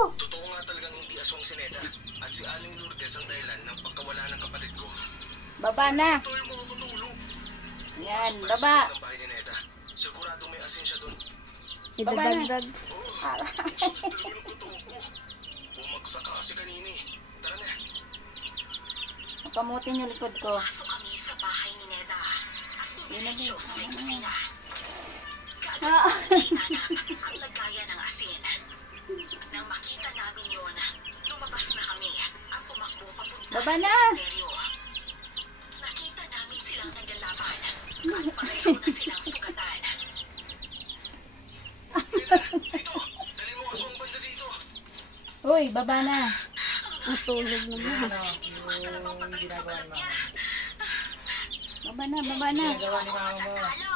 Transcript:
Totoo nga talagang hindi aswang si Neda at si Aling Lourdes ang dahilan ng pagkawala ng kapatid ko. Baba na. Ito yung mga katulong. Yan, Pasok tayo sa baba. loob ng bahay ni Neda. Sigurado may asin siya doon. Idadagdag. Sakit talaga ng katawan ko. Bumagsak ka kasi kanini. Tara na. Makamutin yung likod ko. Pasok kami sa bahay ni Neda at dumiretso sa may kusina. Kaagad na hinanap ang lagayan ng asin. Nang makita namin yon, lumabas na kami at tumakbo papunta Baba sa na! sementeryo. Nakita namin silang naglalaban at pareho na silang sugatan. Neda, dito. Dali mo aswang banda dito. Uy, baba na. Ang tulog naman. Hindi tumatalab ang patay sa balat niya. Baba na, baba na. Ako at akala